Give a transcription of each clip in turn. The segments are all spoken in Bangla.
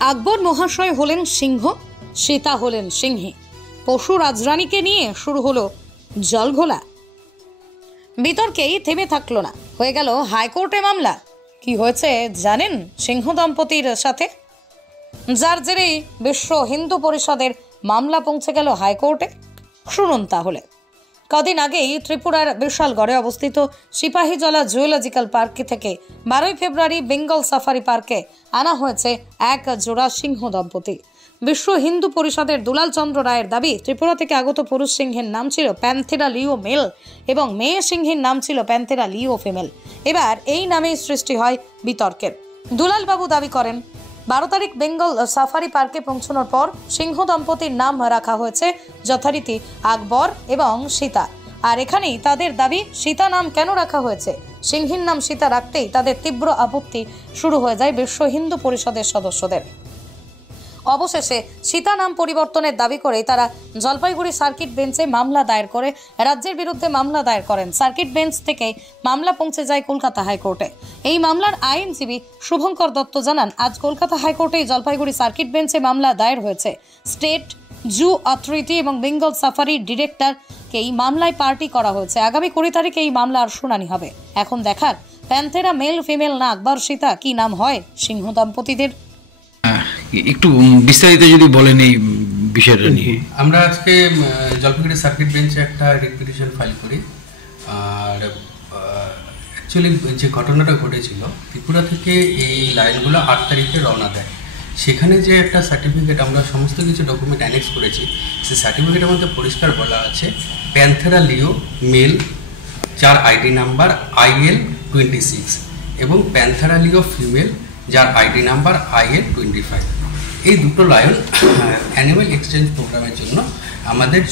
আকবর মহাশয় হলেন সিংহ, সীতা হলেন সিংহী। পশু রাজরানীকে নিয়ে শুরু হলো জলঘোলা। বিতর্কেই থেমে থাকলো না, হয়ে গেল হাইকোর্টে মামলা। কি হয়েছে জানেন সিংহ দম্পতির সাথে? যার জেরেই বিশ্ব হিন্দু পরিষদের মামলা পৌঁছে গেল হাইকোর্টে। শুনুন তাহলে। কদিন আগেই ত্রিপুরার বিশালগড়ে অবস্থিত সিপাহীজলা জুওলজিক্যাল পার্ক থেকে 12 ফেব্রুয়ারি বেঙ্গল সাফারি পার্কে আনা হয়েছে এক জোড়া সিংহ দম্পতি। বিশ্ব হিন্দু পরিষদের দুলাল চন্দ্র রায়ের দাবি, ত্রিপুরা থেকে আগত পুরুষ সিংহের নাম ছিল প্যান্থেরা লিও মেল এবং মেয়ে সিংহের নাম ছিল প্যান্থেরা লিও ফিমেল। এবার এই নামেই সৃষ্টি হয় বিতর্কের। দুলাল বাবু দাবি করেন, 12 তারিখ বেঙ্গল সাফারি পার্কে পৌঁছানোর পর সিংহ দম্পতির নাম রাখা হয়েছে যথারীতি আকবর এবং সীতা। আর এখানেই তাদের দাবি, সীতা নাম কেন রাখা হয়েছে? সিংহীর নাম সীতা রাখতেই তাদের তীব্র আপত্তি শুরু হয়ে যায় বিশ্ব হিন্দু পরিষদের সদস্যদের। অবশেষে সীতা নাম পরিবর্তনের দাবি করে তারা জলপাইগুড়ি সার্কিট বেঞ্চে মামলা দায়ের করে রাজ্যের বিরুদ্ধে মামলা দায়ের করেন। সার্কিট বেঞ্চ থেকে মামলা পৌঁছে যায় কলকাতা হাইকোর্টে। এই মামলার আইনজীবী শুভঙ্কর দত্ত জানান, আজ কলকাতা হাইকোর্টে জলপাইগুড়ি সার্কিট বেঞ্চে মামলা দায়ের হয়েছে। স্টেট জু অথরিটি এবং বেঙ্গল সাফারি ডিরেক্টরকে এই মামলায় পার্টি করা হয়েছে। আগামী 20 তারিখে এই মামলার শুনানি হবে। এখন দেখার প্যান্থেরা মেল ফিমেল না আকবর সীতা কি নাম হয় সিংহ দম্পতিদের। একটু বিস্তারিত যদি বলেন এই বিষয়টা নিয়ে। আমরা আজকে জলপাইগুড়ি সার্কিট বেঞ্চে একটা রিপিটিশন ফাইল করি। আর অ্যাকচুয়ালি যে ঘটনাটা ঘটেছিল, ত্রিপুরা থেকে এই লাইনগুলো 8 তারিখে রওনা দেয়। সেখানে যে একটা সার্টিফিকেট, আমরা সমস্ত কিছু ডকুমেন্ট অ্যানেক্স করেছি, সেই সার্টিফিকেটের মধ্যে পরিষ্কার বলা আছে প্যান্থেরা লিও মেল, যার আইডি নাম্বার IL26, এবং প্যান্থেরা লিও ফিমেল, যার আইডি নাম্বার IL25। এই দুটো লায়ন অ্যানিম্যাল এক্সচেঞ্জ প্রোগ্রামের জন্য আমাদের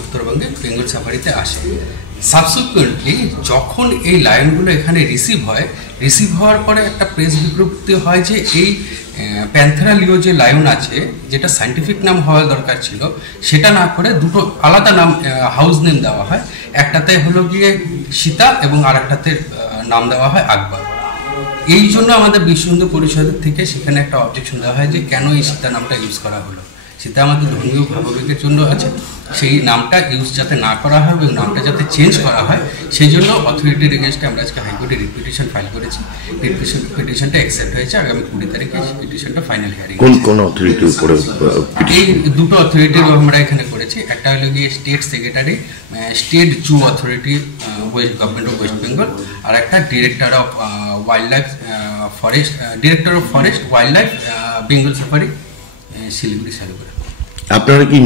উত্তরবঙ্গে বেঙ্গল সাফারিতে আসে। সাবসিকুয়েন্টলি যখন এই লায়নগুলো এখানে রিসিভ হওয়ার পরে একটা প্রেস বিজ্ঞপ্তি হয় যে এই প্যান্থেরা লিও যে লায়ন আছে, যেটা সায়েন্টিফিক নাম হওয়া দরকার ছিল, সেটা না করে দুটো আলাদা নাম, হাউস নেম দেওয়া হয়। একটাতে হলো গিয়ে সীতা এবং আর একটাতে নাম দেওয়া হয় আকবর। এই জন্য আমাদের বিশ্ব হিন্দু পরিষদের থেকে সেখানে একটা অবজেকশন দেওয়া হয় যে কেন এই সীতা নামটা ইউজ করা হলো। সীতা আমাদের ধর্মীয় ভাবাবেগের জন্য আছে, সেই নামটা ইউজ যাতে না করা হয় এবং নামটা যাতে চেঞ্জ করা হয়, সেই জন্য অথরিটির এগেনস্টে আমরা আজকে হাইকোর্টে রিপিটিশন ফাইল করেছি। পিটিশনটা অ্যাকসেপ্ট হয়েছে। আগামী 20 তারিখে পিটিশনটা ফাইনাল হিয়ারিং। কোন অথরিটির উপরে? এই দুটো অথরিটির আমরা এখানে করেছি। একটা হলো গিয়ে state secretary, state zoo authority, government of West Bengal, আর একটা director of wild life forest, director of forest wild life Bengal Safari, Siliguri Salugara. আপনারা কি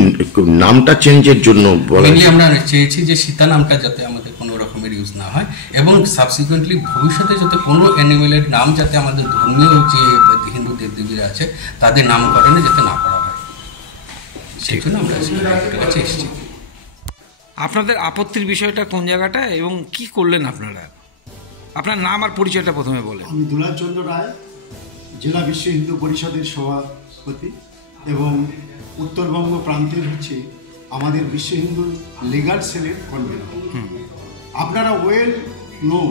নামটা চেঞ্জের জন্য বলেন? আমরা চেয়েছি যে সীতা নামটা যাতে আমাদের কোনো রকমের ইউজ না হয়, এবং সাবসিকুয়েন্টলি ভবিষ্যতে যাতে কোনো অ্যানিমেলের নাম যাতে আমাদের ধর্মীয় যে হিন্দু দেবদেবীরা আছে তাদের নামকরণে যাতে না করা হয়, সেই জন্য আমরা কাছে এসেছি। আপনাদের আপত্তির বিষয়টা কোন জায়গাটা এবং কি করলেন আপনারা? আপনার নাম আর পরিচয়টা প্রথমে বলেন। আমি দুলাল চন্দ্র রায়, জেলা বিশ্ব হিন্দু পরিষদের সভাপতি এবং উত্তরবঙ্গ প্রান্তের হচ্ছে আমাদের বিশ্ব হিন্দু লিগাল সেলের কনভেনর। আপনারা ওয়েল নো,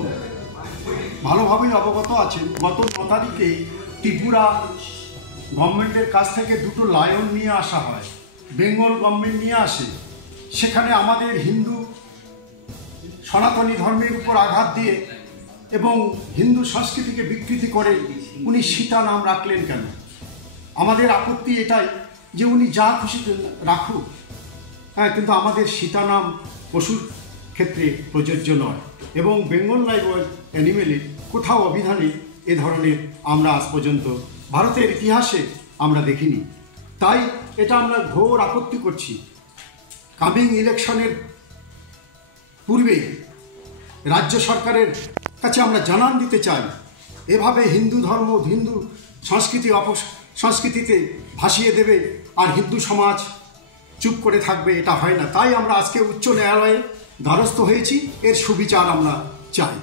ভালোভাবেই অবগত আছেন, গত 9 তারিখে ত্রিপুরা গভর্নমেন্টের কাছ থেকে দুটো লায়ন নিয়ে আসা হয়, বেঙ্গল গভর্নমেন্ট নিয়ে আসে। সেখানে আমাদের হিন্দু সনাতনী ধর্মের উপর আঘাত দিয়ে এবং হিন্দু সংস্কৃতিকে বিকৃতি করে উনি সীতা নাম রাখলেন কেন? আমাদের আপত্তি এটাই যে উনি যা খুশি রাখুক, হ্যাঁ, কিন্তু আমাদের সীতা নাম পশুর ক্ষেত্রে প্রযোজ্য নয়, এবং বেঙ্গল লাইভ অ্যানিমেলে কোথাও অভিধানে এ ধরনের আমরা আজ পর্যন্ত ভারতের ইতিহাসে আমরা দেখিনি। তাই এটা আমরা ঘোর আপত্তি করছি। কামিং ইলেকশনের পূর্বে রাজ্য সরকারের কাছে আমরা জানান দিতে চাই, এভাবে হিন্দু ধর্ম, হিন্দু সংস্কৃতিতে ভাসিয়ে দেবে আর হিন্দু সমাজ চুপ করে থাকবে, এটা হয় না। তাই আমরা আজকে উচ্চ ন্যায়ালয়ে দ্বারস্থ হয়েছি, এর সুবিচার আমরা চাই।